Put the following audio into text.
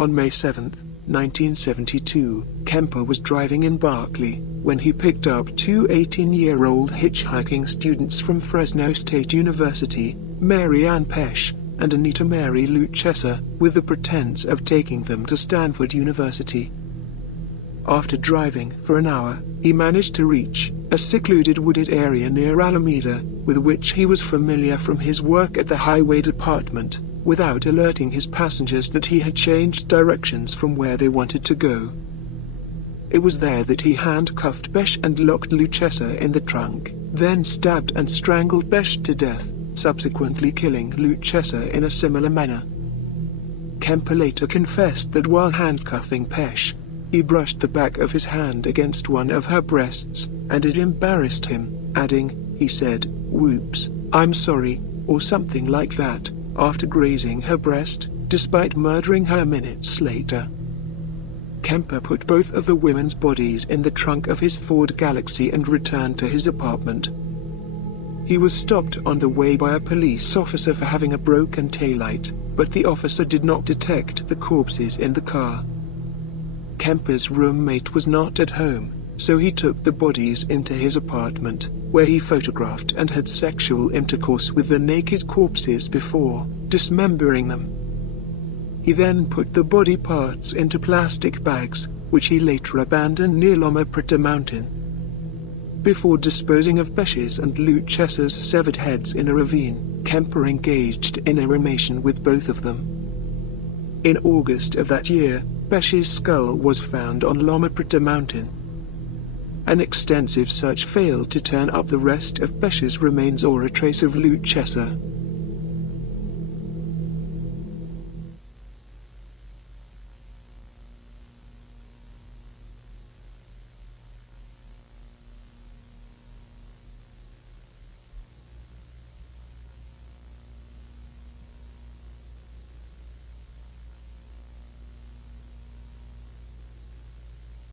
On May 7, 1972, Kemper was driving in Berkeley when he picked up two 18-year-old hitchhiking students from Fresno State University, Mary Ann Pesce and Anita Mary Luchessa, with the pretense of taking them to Stanford University. After driving for an hour, he managed to reach a secluded wooded area near Alameda, with which he was familiar from his work at the Highway Department, without alerting his passengers that he had changed directions from where they wanted to go. It was there that he handcuffed Pesce and locked Luchessa in the trunk, then stabbed and strangled Pesce to death, subsequently killing Luchessa in a similar manner. Kemper later confessed that while handcuffing Pesce, he brushed the back of his hand against one of her breasts, and it embarrassed him, adding, he said, "Whoops, I'm sorry," or something like that, after grazing her breast, despite murdering her minutes later. Kemper put both of the women's bodies in the trunk of his Ford Galaxy and returned to his apartment. He was stopped on the way by a police officer for having a broken taillight, but the officer did not detect the corpses in the car. Kemper's roommate was not at home, so he took the bodies into his apartment, where he photographed and had sexual intercourse with the naked corpses before dismembering them. He then put the body parts into plastic bags, which he later abandoned near Loma Prieta Mountain. Before disposing of Pesce's and Luchessa's severed heads in a ravine, Kemper engaged in a cremation with both of them. In August of that year, Pesce's skull was found on Loma Prieta Mountain. An extensive search failed to turn up the rest of Pesce's remains or a trace of Luchessa.